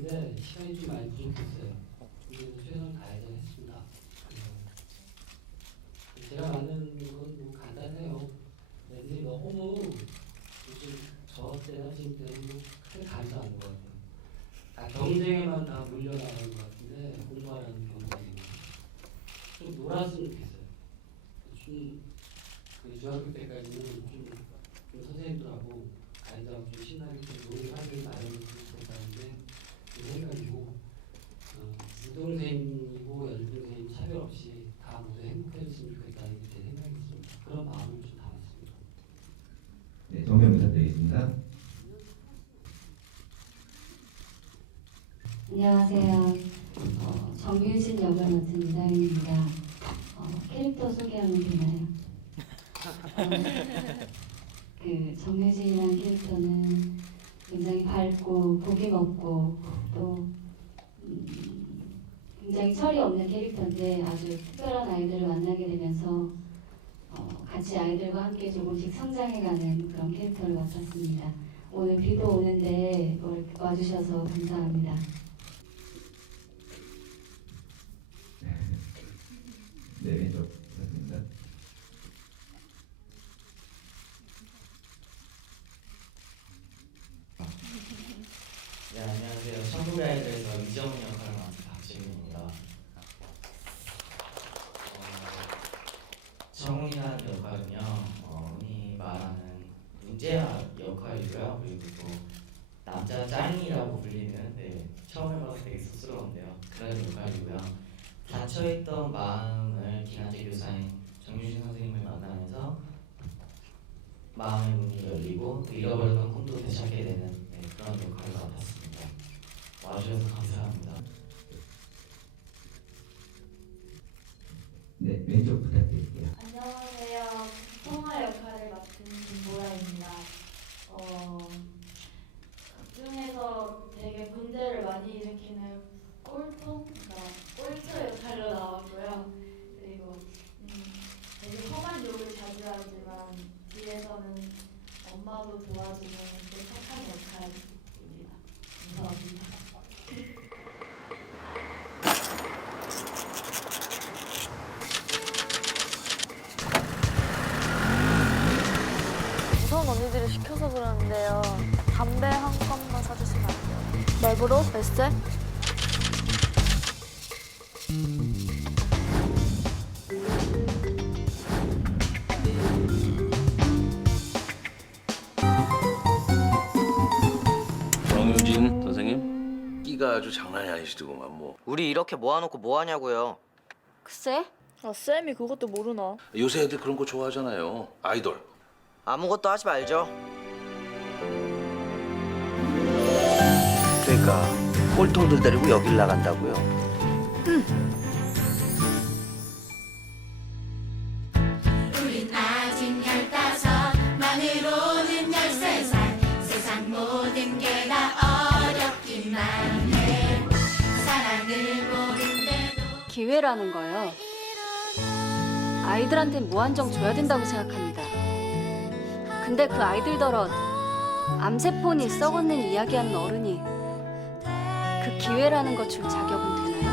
했는데 시간이 좀 많이 부족했어요. 그래서 최선을 다해서 했습니다. 그래서 제가 만든 건뭐 간단해요. 애들이 너무 요즘 저 때나 지금 때는 뭐 크게 감사한 것 같아요. 다 경쟁에만 다 물려나가는 것 같은데 공부하라는 경쟁에 좀 놀았으면 좋겠어요. 좀그 중학교 때까지는 좀, 좀 선생님들하고 아이들하고 좀 신나게 좀 놀이 하는 마련을 좋겠다는데 그 생각이고 어, 운동 선생님이고 연중 선생님 차별 없이 다 모두 행복해졌으면 좋겠다는 게 제 생각이었습니다. 그런 마음을 좀 담았습니다. 네, 정면 부탁드리겠습니다. 안녕하세요. 어, 정유진 역을 맡은 이다윤입니다. 어, 캐릭터 소개하면 되나요? 어, 그 정유진이라는 캐릭터는 굉장히 밝고 고기 먹고 또 음, 굉장히 철이 없는 캐릭터인데 아주 특별한 아이들을 만나게 되면서 어, 같이 아이들과 함께 조금씩 성장해가는 그런 캐릭터를 맡았습니다. 오늘 비도 오는데 와주셔서 감사합니다. 네, 왼쪽 부탁드립니다. 네, 안녕하세요. 천국의 아이들에서 이정훈 역할을 맡은 박지민입니다. 어, 정훈이라는 역할은요, 어, 흔히 말하는 문제아 역할이고요. 그리고 또 남자 짱이라고 불리는 네, 처음 해봐서 되게 쑥스러운데요. 그런 역할이고요. 닫혀있던 마음 을 김한재 교사인 정유진 선생님을 만나면서 마음의 문이 열리고 또 잃어버렸던 꿈도 되찾게 되는 네, 그런 역할을 맡았습니다. 와주셔서 감사합니다. 말보로? 에세? 정유진 선생님 끼가 아주 장난이 아니시더구만 뭐 우리 이렇게 모아놓고 뭐 하냐고요. 글쎄? 아, 쌤이 그것도 모르나? 요새 애들 그런 거 좋아하잖아요 아이돌 아무것도 하지 말죠. 그러니까 꼴통들 데리고 여길 나간다고요? 기회라는 거요. 아이들한테 무한정 줘야 된다고 생각합니다. 근데 그 아이들더러 암세폰이 썩었는 이야기하는 어른이 그 기회라는 거줄 자격은 되나요?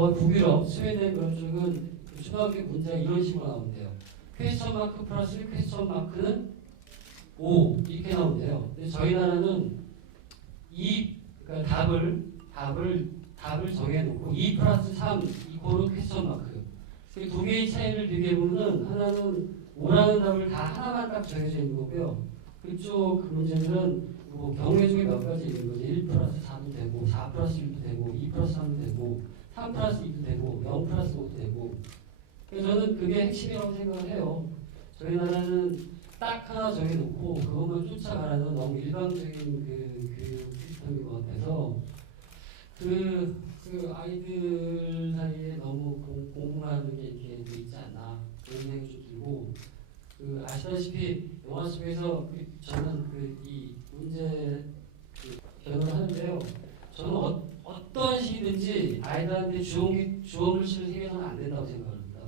그저 북유럽, 스웨덴 그 초등학교 문제가 이런 식으로 나온대요. 퀘스천 마크 플러스 퀘스천 마크는 5 이렇게 나온대요. 근데 저희 나라는 이 그러니까 답을 답을 답을 정해놓고 2 플러스 3 이코는 퀘스천 마크. 그두 개의 차이를 비교해 보면 하나는 5라는 답을 다 하나만 딱 정해져 있는 거고요. 그쪽 그 문제들은 뭐 경우의 중에 몇 가지 있는 거죠. 1 플러스 4도 되고 4 플러스 1도 되고 2 플러스 3도 되고 3 플러스 2도 되고 0 플러스 5도 되고 그래서 저는 그게 핵심이라고 생각을 해요. 저희 나라는 딱 하나 정해놓고 그것만 쫓아가라는 너무 일방적인 그 교육 시스템인 것 같아서 그, 그 아이들 사이에 너무 공, 공부하는 게 이렇게 돼 있지 않나 그런 생각이 좀 들고 그 아시다시피 영화 속에서 그 저는 그 이 문제 그 변호를 하는데요. 저는 어, 어떤 시기든지 아이들한테 주홍 주홍 글씨를 새겨서는 안 된다고 생각합니다.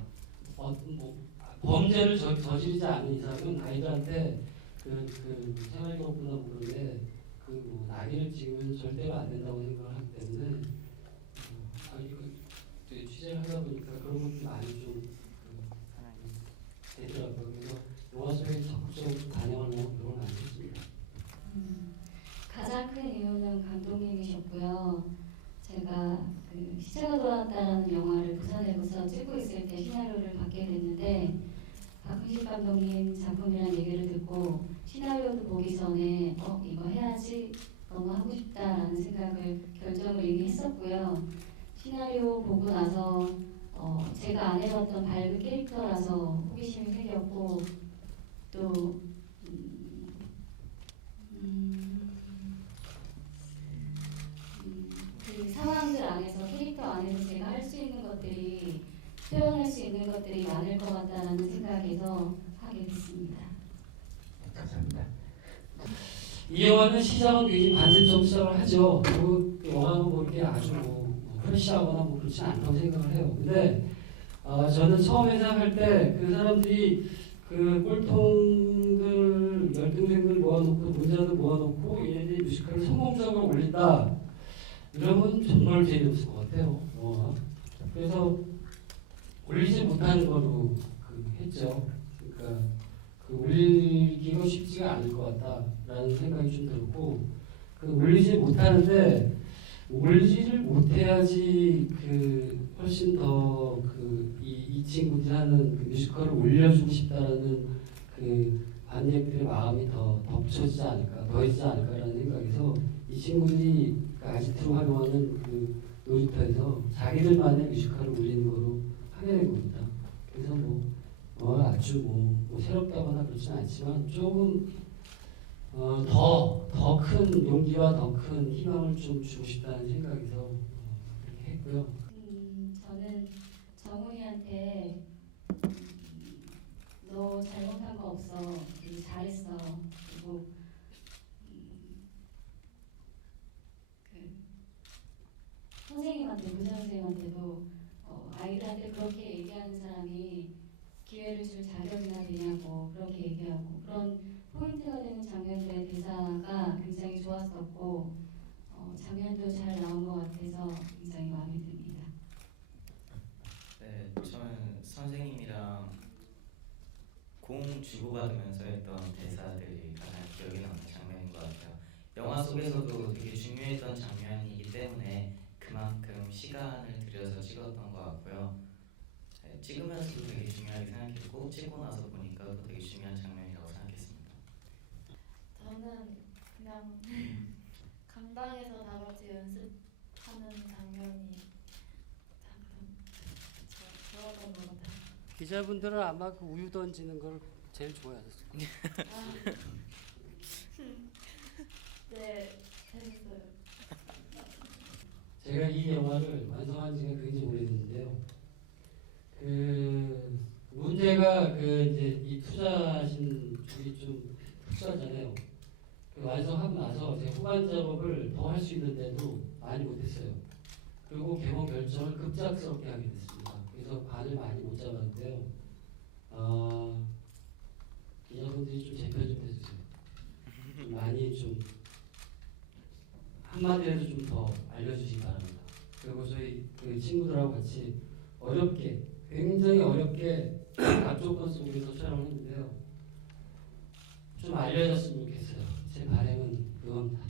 어, 뭐 범죄를 저, 저지르지 않는 이상은 아이들한테 그, 그 생활경보다 모르는데 그뭐 낙인을 찍으면 절대로 안 된다고 생각을 하기 때문에 어, 아, 이거 되게 취재를 하다 보니까 그런 것들이 많이 좀 그, 되더라고요. 그래서 영화 속에 적극적으로 반영하려고 노력을 많이 했습니다. 음, 가장 큰 이유는 감독님이셨고요. 제가 그 시차가 돌아왔다라는 영화를 부산에서 찍고 있을 때 시나리오를 받게 됐는데 박훈식 감독님 작품이라는 얘기를 듣고 시나리오도 보기 전에 어 이거 해야지 너무 하고 싶다라는 생각을 결정을 이미 했었고요. 시나리오 보고 나서 어, 제가 안 해봤던 밝은 캐릭터라서 호기심이 생겼고 또 이 영화는 시작은 굉장히 반전적으로 시작을 하죠. 그 영화는 뭐 이렇게 아주 뭐 프레시하거나 뭐 그렇지 않다고 생각을 해요. 근데 어, 저는 처음에 생각할 때 그 사람들이 그 꼴통들 열등생들 모아놓고 문제들 모아놓고 얘네들이 뮤지컬을 성공적으로 올린다. 이러면 정말 재미없을 것 같아요. 어. 그래서 올리지 못하는 거로 그 했죠. 그러니까 그 올리기가 쉽지가 않을 것 같다라는 생각이 좀 들었고 그 올리지 못하는데 올리지를 못해야지 그 훨씬 더 그 이 이 친구들이 하는 그 뮤지컬을 올려주고 싶다라는 그 관객들의 마음이 더 덮쳐지지 않을까 더해지지 않을까라는 생각에서 이 친구들이 그 아지트로 활용하는 그 놀이터에서 자기들만의 뮤지컬을 올리는 거로 하게 된 겁니다. 그래서 뭐 어, 아주 뭐, 뭐 새롭다거나 그렇지는 않지만 조금 어, 더더 큰 용기와 더 큰 희망을 좀 주고 싶다는 생각에서 어, 그렇게 했고요. 음, 저는 정훈이한테 음, 너 잘못한 거 없어, 잘했어. 그리고 음, 그 선생님한테 부장 선생님한테도 어, 아이들한테 그렇게 얘기하는 사람이 기회를 줄 자격이나 되냐고 그렇게 얘기하고 그런 포인트가 되는 장면들의 대사가 굉장히 좋았었고 어, 장면도 잘 나온 것 같아서 굉장히 마음에 듭니다. 네, 저는 선생님이랑 공 주고받으면서 했던 대사들이 가장 기억에 남는 장면인 것 같아요. 영화 속에서도 되게 중요했던 장면이기 때문에 그만큼 시간을 들여서 찍었던 것 같고요. 네, 찍으면서도 되게 중요하게 생각했고 찍고 나서 보니까 또 되게 중요한 장면이라고 생각했습니다. 저는 그냥 강당에서 다 같이 연습하는 장면이 참 좋았던 것 같아요. 기자분들은 아마 그 우유 던지는 걸 제일 좋아하셨을 거예요. 아. 네, 재밌어요. 제가 이 영화를 완성한 지가 굉장히 오래됐는데요. 그 문제가 그 이제 이 투자하신 분이 좀 투자잖아요. 그 완성하고 나서 제 후반 작업을 더 할 수 있는데도 많이 못했어요. 그리고 개봉 결정을 급작스럽게 하게 됐습니다. 그래서 반을 많이 못 잡았는데요. 아, 기자분들이 좀 재편 좀 해주세요. 좀 많이 좀 한마디라도 좀 더 알려주시기 바랍니다. 그리고 저희 그 친구들하고 같이 어렵게 굉장히 어렵게 앞조건 속에서 촬영을 했는데요. 좀 알려졌으면 좋겠어요. olun.